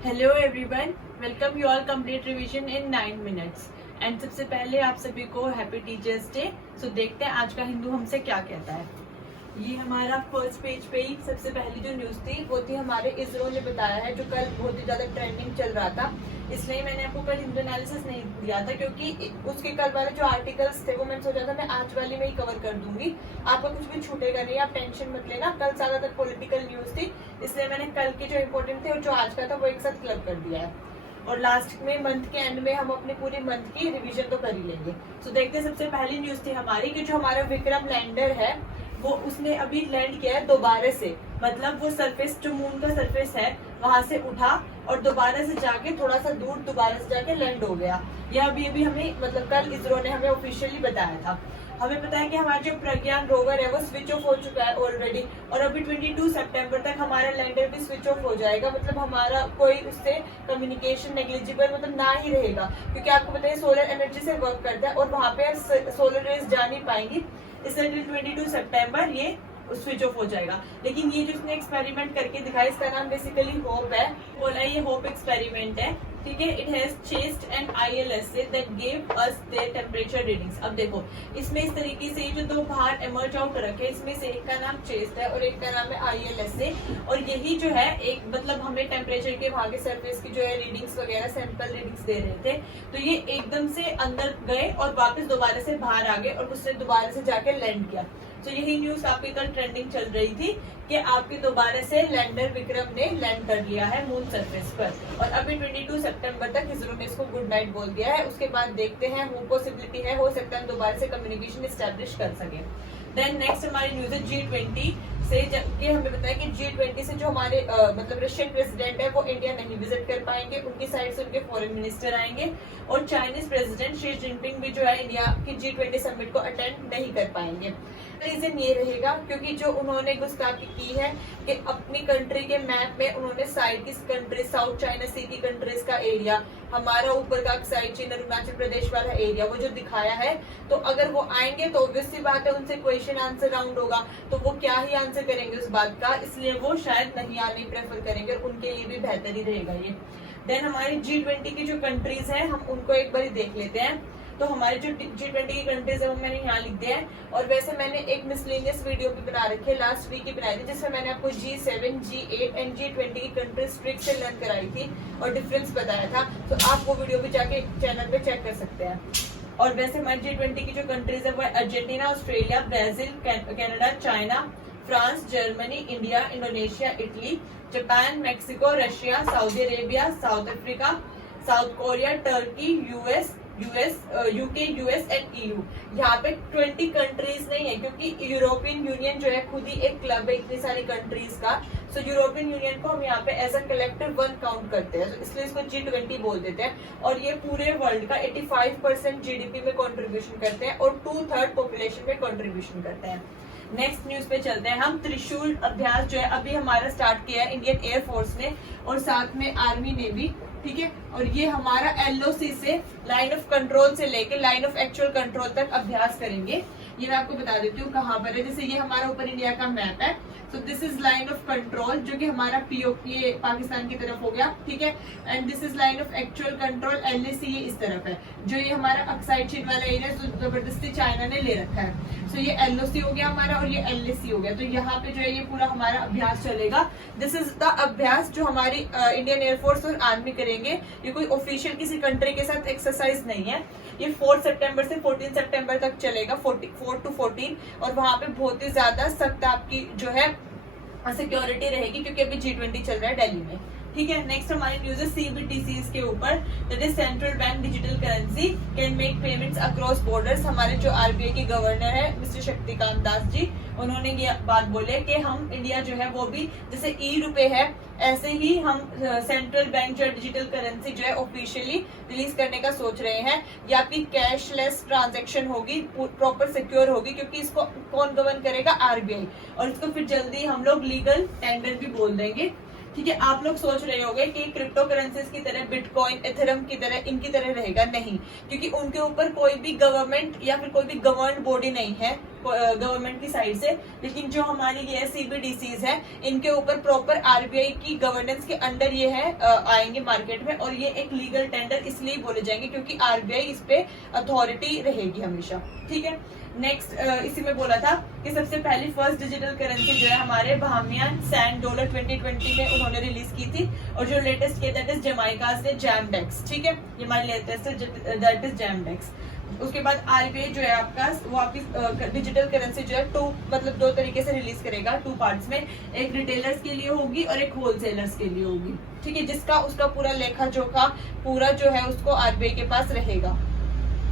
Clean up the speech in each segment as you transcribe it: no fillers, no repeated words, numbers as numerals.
Hello everyone, welcome you all complete revision in 9 minutes. And सबसे पहले आप सभी को हैप्पी टीचर्स डे। सो देखते हैं आज का हिंदू हमसे क्या कहता है। ये हमारा फर्स्ट पेज पे ही सबसे पहली जो न्यूज थी वो थी हमारे इसरो ने बताया है, जो कल बहुत ही ज्यादा ट्रेंडिंग चल रहा था। इसलिए मैंने आपको कल हिंदू एनालिसिस नहीं दिया था, क्योंकि उसके कल वाले जो आर्टिकल्स थे वो मैंने सोचा था मैं आज वाली में ही कवर कर दूंगी। आपका कुछ भी छूटेगा नहीं, आप टेंशन मत लेना। कल ज्यादातर पॉलिटिकल न्यूज थी, इसलिए मैंने कल के जो इम्पोर्टेंट थे और जो आज का था वो एक साथ क्लब कर दिया है। और लास्ट में मंथ के एंड में हम अपने पूरे मंथ की रिवीजन तो कर ही लेंगे। सो देखते हैं, सबसे पहली न्यूज थी हमारी कि जो हमारा विक्रम लैंडर है वो उसने अभी लैंड किया है दोबारा से। मतलब वो सरफेस, जो मून का सरफेस है वहां से उठा और दोबारा से जाके थोड़ा सा दूर दोबारा से जाके लैंड हो गया। यह अभी हमें, मतलब कल इसरो ने हमें ऑफिशियली बताया था। हमें पता है कि हमारा जो प्रज्ञान रोवर है वो स्विच ऑफ हो चुका है ऑलरेडी, और अभी 22 सितंबर तक हमारा लैंडर भी स्विच ऑफ हो जाएगा। मतलब हमारा कोई उससे कम्युनिकेशन नेग्लिजिबल मतलब ना ही रहेगा, क्योंकि आपको पता है सोलर एनर्जी से वर्क करता है और वहां पे सोलर रेज जा नहीं पाएंगी। इसलिए 22 सितंबर ये स्विच ऑफ हो जाएगा। लेकिन ये जो उसने एक्सपेरिमेंट करके दिखाया, इसका नाम बेसिकली होप है। बोला ये होप एक्सपेरिमेंट है, ठीक है। It has chased an ILSA that gave us their temperature readings. अब देखो इसमें इस तरीके से जो दो बाहर एमर्ज आउट रखे, इसमें से एक का नाम चेस्ट है और एक का नाम है ILSA। और यही जो है एक, मतलब हमें टेम्परेचर के वहां के सरफेस की जो है रीडिंग्स वगैरह सैंपल रीडिंग्स दे रहे थे। तो ये एकदम से अंदर गए और वापस दोबारा से बाहर आ गए और उससे दोबारा से जाके लैंड किया। तो यही न्यूज आपकी कल ट्रेंडिंग चल रही थी कि आपके दोबारा से लैंडर विक्रम ने लैंड कर लिया है मून सरफेस पर। और अभी 22 सितंबर तक इसरो ने इसको गुड नाइट बोल दिया है। उसके बाद देखते हैं, वो पॉसिबिलिटी है, हो सकता है दोबारा से कम्युनिकेशन एस्टेब्लिश कर सके। देन नेक्स्ट हमारी न्यूज है G20 से। जबकि हमें पता है कि G20 से जो हमारे मतलब रशियन प्रेसिडेंट है वो इंडिया नहीं विजिट कर पाएंगे, उनकी साइड से उनके फॉरेन मिनिस्टर आएंगे। और चाइनीज प्रेसिडेंट शी जिनपिंग भी जो है इंडिया की G20 समिट को अटेंड नहीं कर पाएंगे। रीजन ये रहेगा क्योंकि जो उन्होंने गुस्ताखी की है कि अपनी कंट्री के मैप में उन्होंने साइड की कंट्री, साउथ चाइना सी की कंट्रीज का एरिया, हमारा ऊपर का साइड चीन अरुणाचल प्रदेश वाला एरिया वो जो दिखाया है। तो अगर वो आएंगे तो ऑब्वियस सी बात है उनसे क्वेश्चन आंसर राउंड होगा, तो वो क्या ही आंसर करेंगे उस बात का, इसलिए वो शायद नहीं आने प्रेफर करेंगे और उनके लिए भी बेहतर ही रहेगा ये। देन हमारी G20 की जो कंट्रीज है हम उनको एक बार देख लेते हैं। तो हमारे जो G20 की कंट्रीज है वो मैंने यहाँ लिख दिया है। और वैसे मैंने एक मिसलेनियस वीडियो भी बना रखी है, लास्ट वीक ही बनाई थी, जिसमें मैंने आपको G7, G8 एंड G20 की कंट्रीज ट्रिक से लर्न कराई थी और डिफरेंस बताया था। तो आप वो वीडियो भी जाके चैनल पे चेक कर सकते हैं। और वैसे हमारी G20 की जो कंट्रीज है वो Argentina, Australia, Brazil, Canada, China, France, Germany, India, Indonesia, Italy, Japan, Mexico, Russia, Saudi Arabia, south Africa, south Korea, Turkey, UK, US and EU। यहाँ पे 20 कंट्रीज नहीं है, क्योंकि यूरोपियन यूनियन जो है खुद ही एक क्लब है इतनी सारी कंट्रीज का। सो यूरोपियन यूनियन को हम यहाँ पे as a collective one count करते हैं, इसलिए इसको G20 बोल देते हैं। और ये पूरे वर्ल्ड का 85% GDP में कंट्रीब्यूशन करते हैं और 2/3 पॉपुलेशन में कंट्रीब्यूशन करते हैं। नेक्स्ट न्यूज पे चलते हैं हम। त्रिशूल अभ्यास जो है अभी हमारा स्टार्ट किया है इंडियन एयरफोर्स ने और साथ में आर्मी ने भी, ठीक है। और ये हमारा LOC से लाइन ऑफ कंट्रोल से लेके लाइन ऑफ एक्चुअल कंट्रोल तक अभ्यास करेंगे। ये मैं आपको बता देती हूँ कहाँ पर है। जैसे ये हमारा ऊपर इंडिया का मैप है, so this is line of control जो कि हमारा POK पाकिस्तान की तरफ हो गया, ठीक है। And this is line of actual control LAC, ये इस तरफ है। जो ये हमारा अक्साइड चीन वाला एरिया जो जबरदस्ती चाइना ने ले रखा है। सो ये LOC हो गया हमारा और ये LAC हो गया। तो यहाँ पे जो है ये पूरा हमारा अभ्यास चलेगा। दिस इज द अभ्यास जो हमारी इंडियन एयरफोर्स और आर्मी करेंगे। ये कोई ऑफिशियल किसी कंट्री के साथ एक्सरसाइज नहीं है। ये 4 सितंबर से 14 सितंबर तक चलेगा, 4 to 14। और वहां पे बहुत ही ज्यादा सख्त आपकी जो है सिक्योरिटी रहेगी, क्योंकि अभी G20 चल रहा है दिल्ली में, ठीक है। नेक्स्ट हमारी न्यूज है CBDCs के ऊपर, that is central bank digital currency can make payments across borders. हमारे जो RBI के गवर्नर है मिस्टर शक्तिकांत दास जी, उन्होंने ये बात बोले कि हम इंडिया जो है वो भी जैसे E-रुपए है ऐसे ही हम सेंट्रल बैंक जो डिजिटल करेंसी जो है ऑफिशियली रिलीज करने का सोच रहे हैं। ये आपकी कैशलेस ट्रांजैक्शन होगी, प्रॉपर सिक्योर होगी, क्योंकि इसको कौन गवर्न करेगा? RBI। और इसको फिर जल्दी हम लोग लीगल टेंडर भी बोल देंगे, ठीक है। आप लोग सोच रहे होंगे कि क्रिप्टो करेंसीज की तरह बिटकॉइन, एथेरियम की तरह इनकी तरह रहेगा, नहीं, क्योंकि उनके ऊपर कोई भी गवर्नमेंट या फिर कोई भी गवर्न बॉडी नहीं है, गवर्नमेंट की साइड से, लेकिन जो हमारी ये CBDCs है इनके ऊपर प्रॉपर RBI की गवर्नेंस के अंडर ये है आएंगे मार्केट में, और ये एक लीगल टेंडर इसलिए बोले जाएंगे क्योंकि RBI इस पे अथॉरिटी रहेगी हमेशा। ठीक है, नेक्स्ट इसी में बोला था कि सबसे पहली फर्स्ट डिजिटल करेंसी जो है हमारे बहामियन सैंड डॉलर 2020 में उन्होंने रिलीज की थी, और जो लेटेस्ट किया दैट इज जमाइका से जैमडेक्स। ठीक है, ये हमारी लेटेस्ट दैट इज जैमडेक्स। उसके बाद RBI जो है आपका वो आपकी डिजिटल करेंसी जो है दो तरीके से रिलीज करेगा, 2 पार्ट्स में, एक रिटेलर्स के लिए होगी और एक होलसेलर्स के लिए होगी। ठीक है, जिसका उसका पूरा लेखा जोखा पूरा जो है उसको RBI के पास रहेगा।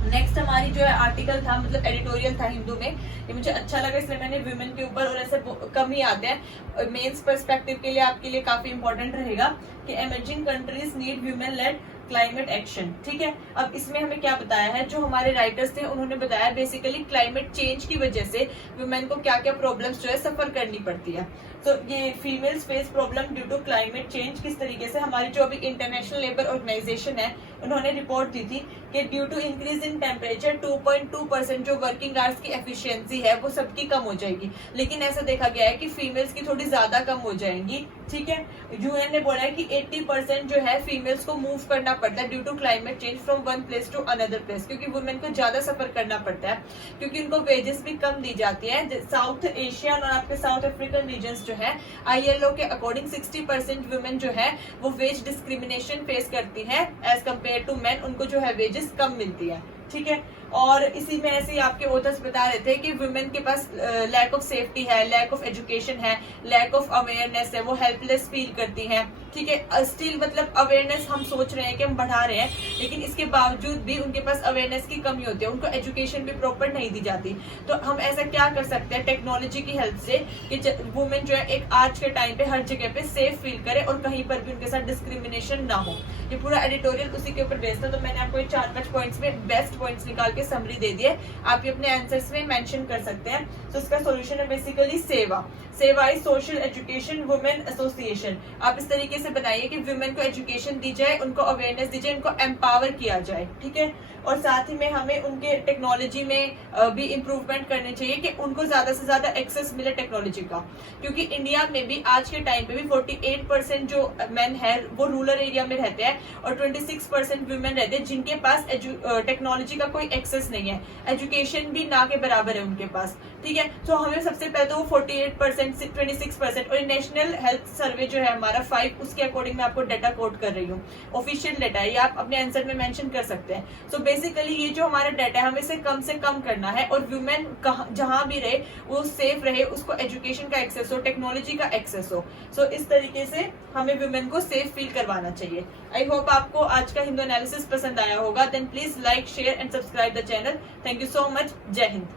नेक्स्ट हमारी जो है आर्टिकल था, मतलब एडिटोरियल था हिंदू में, ये मुझे अच्छा लगा इसलिए मैंने वुमेन के ऊपर, और ऐसे कम ही आते हैं, मेंस पर्सपेक्टिव के लिए आपके लिए काफी इंपॉर्टेंट रहेगा कि emerging countries need women lead climate action. ठीक है, अब इसमें हमें क्या बताया है, जो हमारे राइटर्स थे उन्होंने बताया बेसिकली क्लाइमेट चेंज की वजह से वुमेन को क्या क्या प्रॉब्लम्स जो है सफर करनी पड़ती है। तो ये females face problem due to climate change किस तरीके से, हमारी जो अभी इंटरनेशनल लेबर ऑर्गेनाइजेशन है उन्होंने रिपोर्ट दी थी कि due to increase in temperature 2.2% जो वर्किंग आवर्स की एफिशिएंसी है वो सबकी कम हो जाएगी, लेकिन ऐसा देखा गया है कि फीमेल्स की थोड़ी ज्यादा कम हो जाएंगी। ठीक है, UN ने बोला है कि 80% जो है फीमेल्स को मूव करना पड़ता है due to climate change from one place to another place, क्योंकि वुमेन को ज्यादा सफर करना पड़ता है, क्योंकि उनको वेजेस भी कम दी जाती है। साउथ एशियन और आपके साउथ अफ्रीकन रीजन्स जो है ILO के अकॉर्डिंग 60% वुमेन जो है वो वेज डिस्क्रिमिनेशन फेस करती है एज कम्पेयर टू मेन, उनको जो है वेजेस कम मिलती है। ठीक है, और इसी में ऐसे ही आपके ऑथर्स बता रहे थे कि वुमेन के पास लैक ऑफ सेफ्टी है, लैक ऑफ एजुकेशन है, लैक ऑफ अवेयरनेस है, वो हेल्पलेस फील करती हैं। ठीक है, स्टिल मतलब अवेयरनेस हम सोच रहे हैं कि हम बढ़ा रहे हैं, लेकिन इसके बावजूद भी उनके पास अवेयरनेस की कमी होती है, उनको एजुकेशन भी प्रॉपर नहीं दी जाती। तो हम ऐसा क्या कर सकते हैं टेक्नोलॉजी की हेल्प से कि वुमेन जो है एक आज के टाइम पे हर जगह पे सेफ फील करे और कहीं पर भी उनके साथ डिस्क्रिमिनेशन ना हो। ये पूरा एडिटोरियल उसी के ऊपर बेस्ड था, तो मैंने आपको 4-5 पॉइंट्स में बेस्ट पॉइंट्स निकाल के समरी दे दी है, आप ये अपने आंसर्स में मेंशन कर सकते हैं। तो इसका सॉल्यूशन है बेसिकली सेवा is social education women association. आप इस तरीके से बनाइए कि वुमेन को एजुकेशन दी जाए, उनको अवेयरनेस दी जाए, उनको एम्पावर किया जाए। ठीक है, और साथ ही में हमें उनके टेक्नोलॉजी में भी इम्प्रूवमेंट करनी चाहिए कि उनको ज्यादा से ज्यादा एक्सेस मिले टेक्नोलॉजी का, क्योंकि इंडिया में भी आज के टाइम पे भी 48% जो मेन है वो रूरल एरिया में रहते हैं और 26% वुमेन रहते हैं जिनके पास टेक्नोलॉजी का कोई एक्सेस नहीं है, एजुकेशन भी ना के बराबर है उनके पास। ठीक है, तो हमें सबसे पहले तो वो 48% से 26%, और नेशनल हेल्थ सर्वे जो है हमारा 5 उसके अकॉर्डिंग मैं आपको डाटा कोट कर रही हूँ, ऑफिशियल डाटा है, ये आप अपने आंसर में मेंशन कर सकते हैं। सो बेसिकली ये जो हमारा डाटा है हमें इसे कम से कम करना है, और वुमेन जहां भी रहे वो सेफ रहे, उसको एजुकेशन का एक्सेस हो, टेक्नोलॉजी का एक्सेस हो। सो इस तरीके से हमें वुमेन को सेफ फील करवाना चाहिए। आई होप आपको आज का हिंदू एनालिसिस पसंद आया होगा। Then please like, share and subscribe the channel. Thank you so much. जय हिंद।